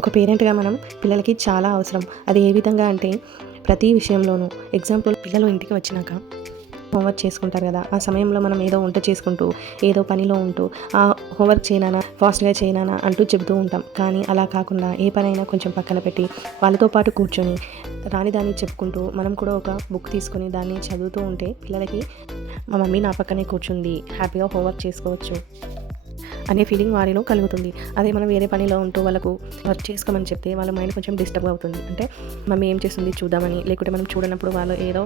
ఒక పేరెంట్గా మనం పిల్లలకి చాలా అవసరం. అది ఏ విధంగా అంటే ప్రతి విషయంలోనూ. ఎగ్జాంపుల్, పిల్లలు ఇంటికి వచ్చినాక హోంవర్క్ చేసుకుంటారు కదా, ఆ సమయంలో మనం ఏదో వంట చేసుకుంటూ ఏదో పనిలో ఉంటూ ఆ హోంవర్క్ చేయనానా, ఫాస్ట్గా చేయనానా అంటూ చెబుతూ ఉంటాం. కానీ అలా కాకుండా ఏ పనైనా కొంచెం పక్కన పెట్టి వాళ్ళతో పాటు కూర్చొని రాని దాన్ని చెప్పుకుంటూ మనం కూడా ఒక బుక్ తీసుకొని దాన్ని చదువుతూ ఉంటే పిల్లలకి మా మమ్మీ నా పక్కనే కూర్చుంది, హ్యాపీగా హోంవర్క్ చేసుకోవచ్చు అనే ఫీలింగ్ వారిలో కలుగుతుంది. అదే మనం వేరే పనిలో ఉంటూ వాళ్ళకు వర్క్ చేసుకోమని చెప్తే వాళ్ళ మైండ్ కొంచెం డిస్టర్బ్ అవుతుంది. అంటే మమ్మీ ఏం చేస్తుంది చూద్దామని, లేకుంటే మనం చూడనప్పుడు వాళ్ళు ఏదో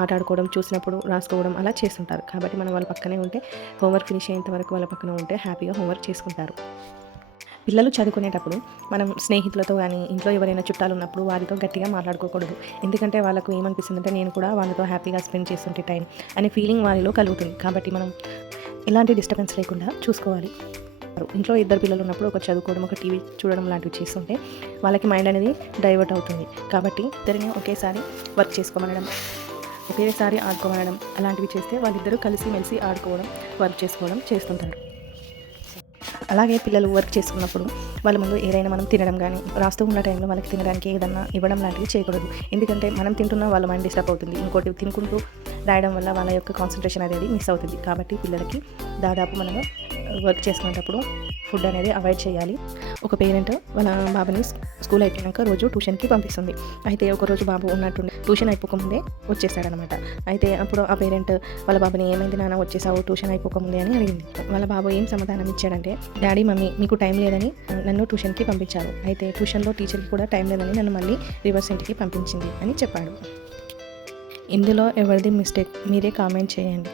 ఆట ఆడుకోవడం, చూసినప్పుడు రాసుకోవడం అలా చేస్తుంటారు. కాబట్టి మనం వాళ్ళ పక్కనే ఉంటే, హోంవర్క్ ఫినిష్ అయ్యేంత వరకు వాళ్ళ పక్కన ఉంటే హ్యాపీగా హోంవర్క్ చేసుకుంటారు. పిల్లలు చదువుకునేటప్పుడు మనం స్నేహితులతో కానీ, ఇంట్లో ఎవరైనా చుట్టాలు ఉన్నప్పుడు వారితో గట్టిగా మాట్లాడుకోకూడదు. ఎందుకంటే వాళ్ళకు ఏమనిపిస్తుందంటే నేను కూడా వాళ్ళతో హ్యాపీగా స్పెండ్ చేస్తుంటే టైం అనే ఫీలింగ్ వారిలో కలుగుతుంది. కాబట్టి మనం ఎలాంటి డిస్టర్బెన్స్ లేకుండా చూసుకోవాలి. ఇంట్లో ఇద్దరు పిల్లలు ఉన్నప్పుడు ఒక చదువుకోవడం, ఒక టీవీ చూడడం లాంటివి చేస్తుంటే వాళ్ళకి మైండ్ అనేది డైవర్ట్ అవుతుంది. కాబట్టి ఇద్దరిని ఒకేసారి వర్క్ చేసుకోమనడం, ఒకేసారి ఆడుకోమనడం అలాంటివి చేస్తే వాళ్ళిద్దరూ కలిసి మెలిసి ఆడుకోవడం, వర్క్ చేసుకోవడం చేస్తుంటారు. అలాగే పిల్లలు వర్క్ చేసుకున్నప్పుడు వాళ్ళ ముందు ఏదైనా మనం తినడం కానీ, రాస్తూ ఉన్న టైంలో వాళ్ళకి తినడానికి ఏదన్నా ఇవ్వడం లాంటివి చేయకూడదు. ఎందుకంటే మనం తింటున్న వాళ్ళ మైండ్ డిస్టర్బ్ అవుతుంది. ఇంకోటి తినుకుంటూ రాయడం వల్ల వాళ్ళ యొక్క కాన్సన్ట్రేషన్ అనేది మిస్ అవుతుంది. కాబట్టి పిల్లలకి దాదాపు మనము వర్క్ చేసుకునేటప్పుడు ఫుడ్ అనేది అవాయిడ్ చేయాలి. ఒక పేరెంట్ వాళ్ళ బాబుని స్కూల్ అయిపోయాక రోజు ట్యూషన్కి పంపిస్తుంది. అయితే ఒకరోజు బాబు ఉన్నట్టుండి ట్యూషన్ అయిపోకముందే వచ్చేసాడనమాట. అయితే అప్పుడు ఆ పేరెంట్ వాళ్ళ బాబుని ఏమైంది నాన్న వచ్చేసావు ట్యూషన్ అయిపోకముందే అని అడిగింది. వాళ్ళ బాబు ఏం సమాధానం ఇచ్చాడంటే, డాడీ మమ్మీ మీకు టైం లేదని నన్ను ట్యూషన్కి పంపించారు, అయితే ట్యూషన్లో టీచర్కి కూడా టైం లేదని నన్ను మళ్ళీ రివర్స్ ఇంటికి పంపించింది అని చెప్పాడు. ఇందులో ఎవరిది మిస్టేక్ మీరే కామెంట్ చేయండి.